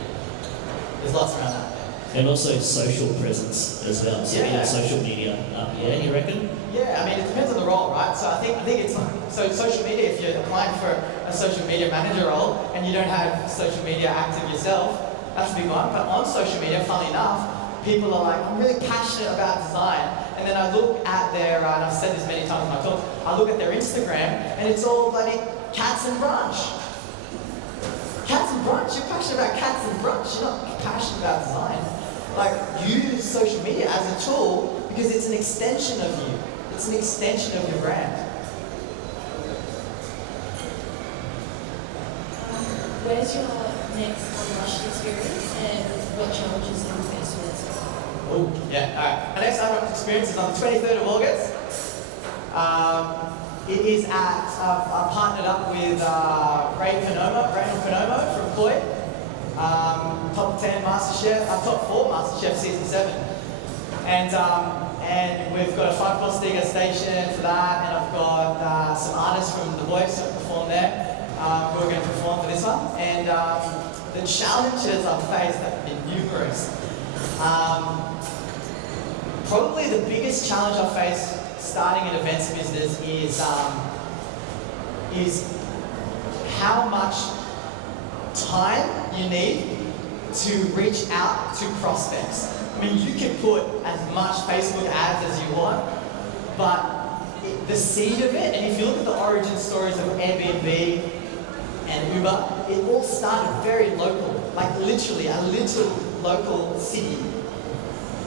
there's lots around that. And also social presence as well. So Yeah. social media. Yeah, you reckon? Yeah, I mean, it depends on the role, right? So I think it's so social media. If you're applying for a social media manager role and you don't have social media active yourself, that's a big one. But on social media, funnily enough, people are like, I'm really passionate about design. And then I look at their, and I've said this many times in my talk, I look at their Instagram and it's all bloody cats and brunch. Cats and brunch? You're passionate about cats and brunch. You're not passionate about design. Like, use social media as a tool because it's an extension of you. It's an extension of your brand. Where's your next unrushed experience and what challenges have you faced with it? Oh, yeah, alright. My next unrushed experience is on the 23rd of August. It is I've partnered up with Brandon Panomo from Koi. Top 10 MasterChef, top 4 MasterChef season 7. And we've got a 5-course degustation for that, and I've got some artists from The Voice that perform there, who are going to perform for this one. And the challenges I've faced have been numerous. Probably the biggest challenge I've faced starting an events business is how much time you need to reach out to prospects. I mean, you can put as much Facebook ads as you want, but the seed of it, and if you look at the origin stories of Airbnb and Uber, it all started very local. Like, literally literally a little local city,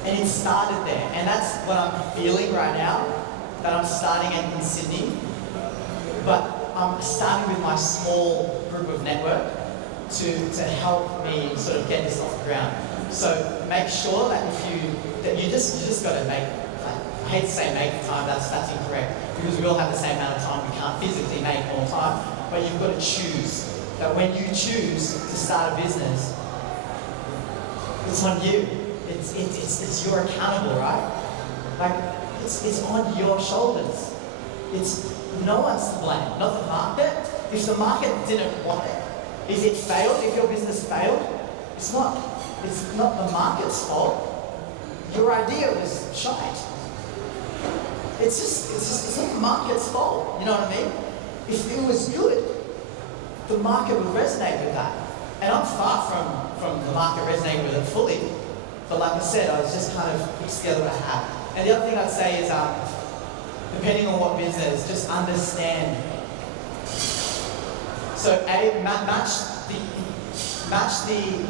and it started there. And that's what I'm feeling right now, that I'm starting in Sydney. But I'm starting with my small group of network to help me sort of get this off the ground. So make sure that you just got to make, I hate to say make time, that's incorrect, because we all have the same amount of time. We can't physically make more time, but you've got to choose. That when you choose to start a business, it's on you. It's you're accountable, right? Like it's on your shoulders. It's no one's to blame, not the market. If the market didn't want it, if it failed, if your business failed, it's not the market's fault. Your idea was shite. It's not the market's fault. You know what I mean? If it was good, the market would resonate with that. And I'm far from the market resonating with it fully. But like I said, I was just kind of put together what I had. And the other thing I'd say is, depending on what business, just understand. So match the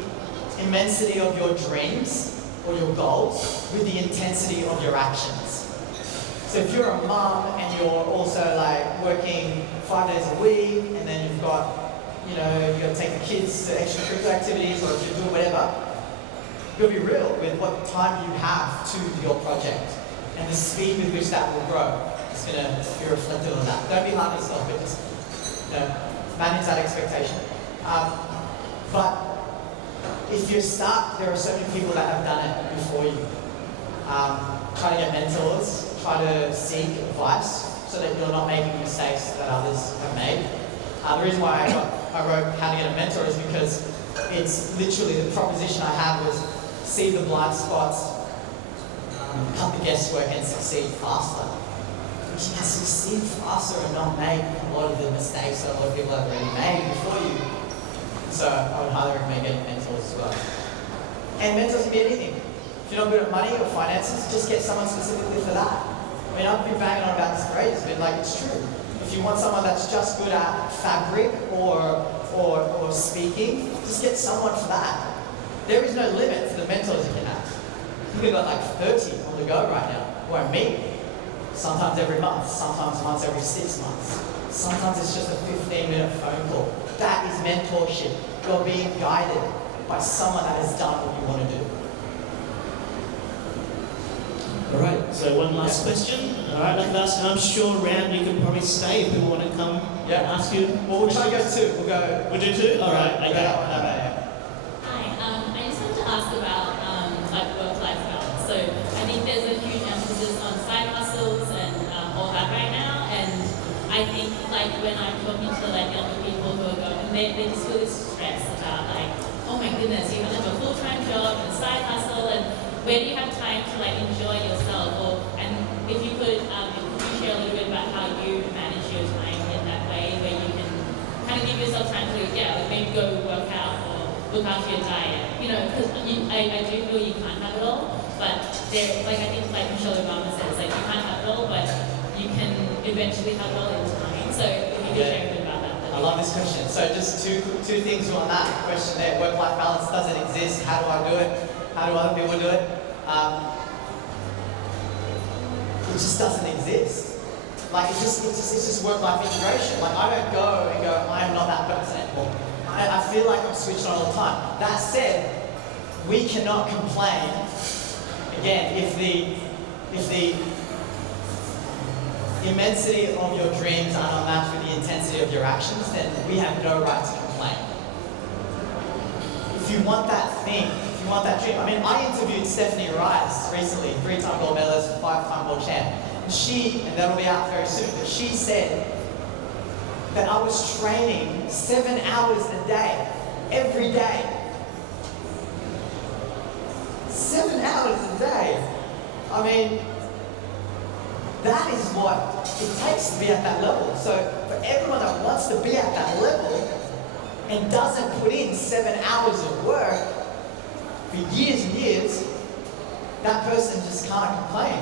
immensity of your dreams or your goals with the intensity of your actions. So if you're a mum and you're also like working 5 days a week, and then you've got, you've got to take the kids to extracurricular activities, or if you're doing whatever, you'll be real with what time you have to your project and the speed with which that will grow. It's going to be reflected on that. Don't be hard on yourself, but just manage that expectation. But if you're stuck, there are so many people that have done it before you. Try to get mentors, try to seek advice so that you're not making mistakes that others have made. The reason why I wrote How to Get a Mentor is because it's literally the proposition I had was see the blind spots, cut the guesswork, and succeed faster. But you can succeed faster and not make a lot of the mistakes that a lot of people have already made before you. So I would highly recommend getting mentors as well. And mentors can be anything. If you're not good at money or finances, just get someone specifically for that. I mean, I've been banging on about this for ages, but like it's true. If you want someone that's just good at fabric or speaking, just get someone for that. There is no limit to the mentors you can have. You've got like 30 on the go right now, who I meet. Sometimes every month, sometimes once every 6 months. Sometimes it's just a 15-minute phone call. That is mentorship. You're being guided by someone that has done what you want to do. All right, so one last question. All right, like last, and I'm sure Ram, you can probably stay if people want to come and ask you. Well, we'll try to go two. We'll do two? All right, okay. Hi, I just wanted to ask about like work-life balance. So I think there's a huge emphasis on side hustles and all that right now. And I think like when I'm talking to like younger people who are going, they just feel this stress about like, oh my goodness, you have a full-time job and side hustle, and where do you have time to like enjoy yourself? And if you could share a little bit about how you manage your time in that way, where you can kind of give yourself time to maybe go work out or look after your diet. Because I do feel you can't have it all, but there, like I think like Michelle Obama says, like you can't have it all, but you can eventually have it all in time. So if you could share a bit about that. I love this question. So just two things on that question there. Work-life balance doesn't exist. How do I do it? How do other people do it? It just doesn't exist. Like it's just work-life integration. Like I don't go and go, I am not that person anymore. I feel like I'm switched on all the time. That said, we cannot complain. Again, if the immensity of your dreams are not matched with the intensity of your actions, then we have no right to complain. If you want that thing, if you want that dream. I mean, I interviewed Stephanie Rice recently, 3-time gold medalist, 5-time world champ. And that'll be out very soon, but she said that I was training 7 hours a day, every day. 7 hours a day. I mean, that is what it takes to be at that level. So for everyone that wants to be at that level and doesn't put in 7 hours of work for years and years, that person just can't complain,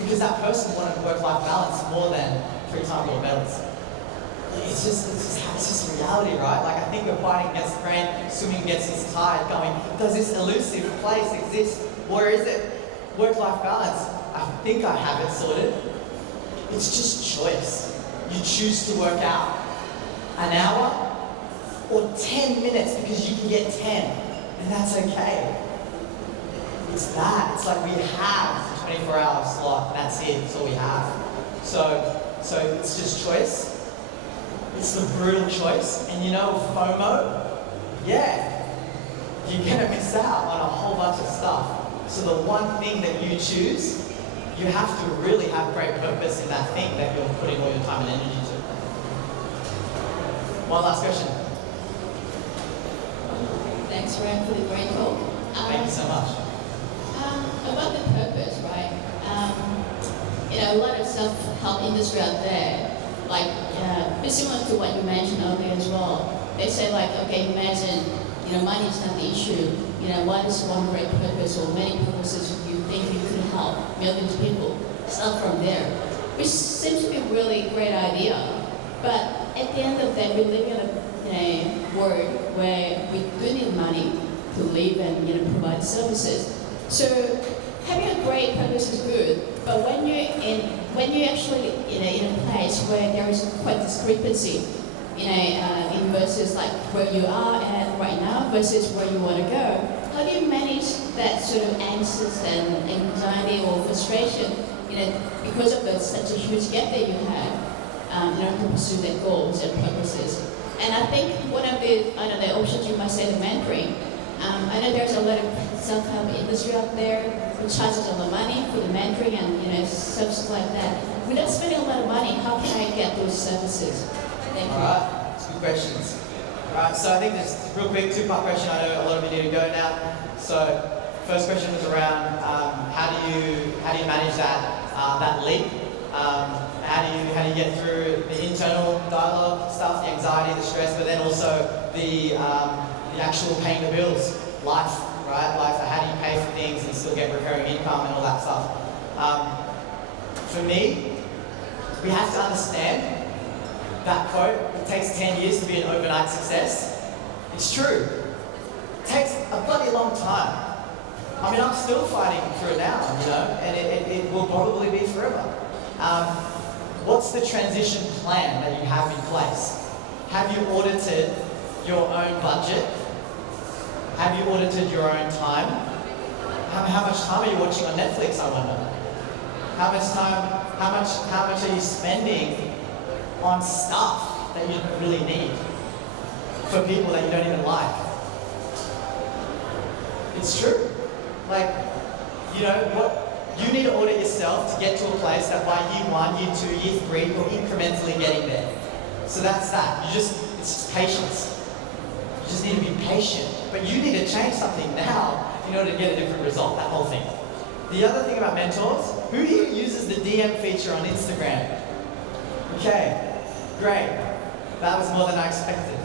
because that person wanted work-life balance more than 3-time gold medals. it's just reality, right? Like, I think we're fighting against the brain, swimming against this tide, going, does this elusive place exist? Where is it? Work-life balance. I think I have it sorted. It's just choice. You choose to work out an hour or 10 minutes because you can get 10, and that's okay. It's that. It's like we have a 24-hour slot, and that's it. That's all we have. So it's just choice. It's the brutal choice. And you know, FOMO, yeah, you're gonna miss out on a whole bunch of stuff. So the one thing that you choose, you have to really have great purpose in that thing that you're putting all your time and energy to. One last question. Thanks, Ram, for the great talk. Thank you so much. About the purpose, right? You know, a lot of self-help industry out there, like, similar to what you mentioned earlier as well. They say like, okay, imagine, you know, money is not the issue. You know, what is one great purpose or many purposes you think you could help millions of people? Start from there, which seems to be a really great idea. But at the end of the day, we live in a world where we do need money to live and, you know, provide services. So having a great purpose is good, but when you're actually in a place where there is quite discrepancy, in versus like where you are at right now versus where you want to go, how do you manage that sort of angst and anxiety or frustration, because of such a huge gap that you have, to pursue their goals and purposes? And I think one of the options you might say the mentoring. I know there's a lot of self-help industry out there who charges a lot of money for the mentoring and services like that. Without spending a lot of money, how can I get those services? Thank you. All right, that's good questions. All right, so I think this real quick two-part question. I know a lot of you need to go now. So first question was around how do you manage that leap? How do you get through the internal dialogue stuff, the anxiety, the stress, but then also the actual paying the bills, life, right? Life, how do you pay for things and still get recurring income and all that stuff? For me, we have to understand that quote, it takes 10 years to be an overnight success. It's true. It takes a bloody long time. I mean, I'm still fighting through it now, and it will probably be forever. What's the transition plan that you have in place? Have you audited your own budget? Have you audited your own time? How much time are you watching on Netflix, I wonder? How much are you spending on stuff that you don't really need for people that you don't even like? It's true. Like, you need to audit yourself to get to a place that by year 1, year 2, year 3, you're incrementally getting there. So that's that. It's just patience. You just need to be patient. But you need to change something now in order to get a different result, that whole thing. The other thing about mentors, who here uses the DM feature on Instagram? Okay, great. That was more than I expected.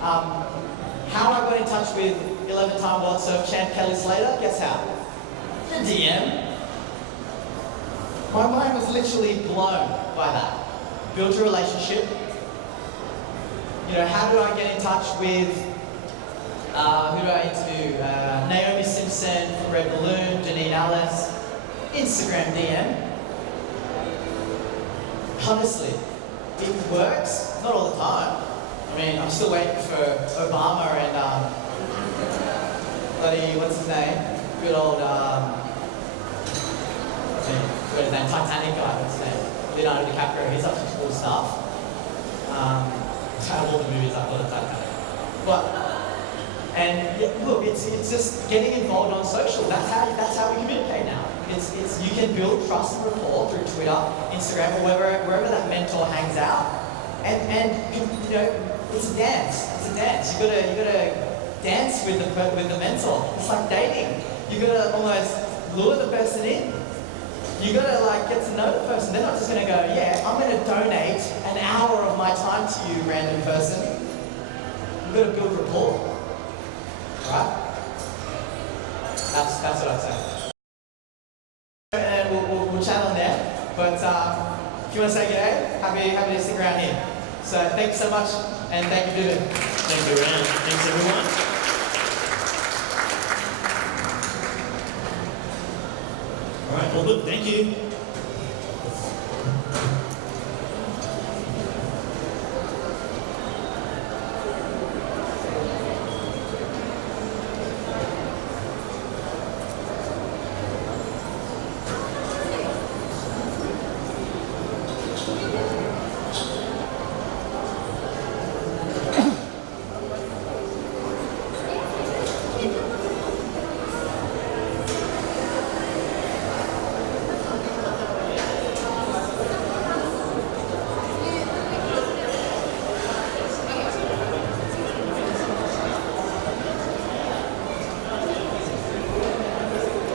How I got in touch with 11-time world surf champ Kelly Slater? Guess how? The DM. My mind was literally blown by that. Built a relationship. How do I get in touch with, who do I interview? Naomi Simpson from Red Balloon, Janine Alice. Instagram DM. Honestly, it works. Not all the time. I mean, I'm still waiting for Obama and what's his name? Good old what's his name? Titanic guy, what's his name? Leonardo DiCaprio. He's up to cool stuff. Out of all the movies, I thought of Titanic. Look, it's just getting involved on social. That's how we communicate now. It's you can build trust and rapport through Twitter, Instagram, or wherever that mentor hangs out. And it's a dance. It's a dance. You gotta dance with the mentor. It's like dating. You gotta almost lure the person in. You gotta get to know the person. They're not just gonna go, yeah, I'm gonna donate an hour of my time to you, random person. You gotta build rapport, right? That's what I'd say. And we'll chat on there. But if you want to say g'day, happy to stick around here. So So thank you so much, and thank you, Vivian. Thank you, Ram. Thanks, everyone. All right, well, good. Thank you.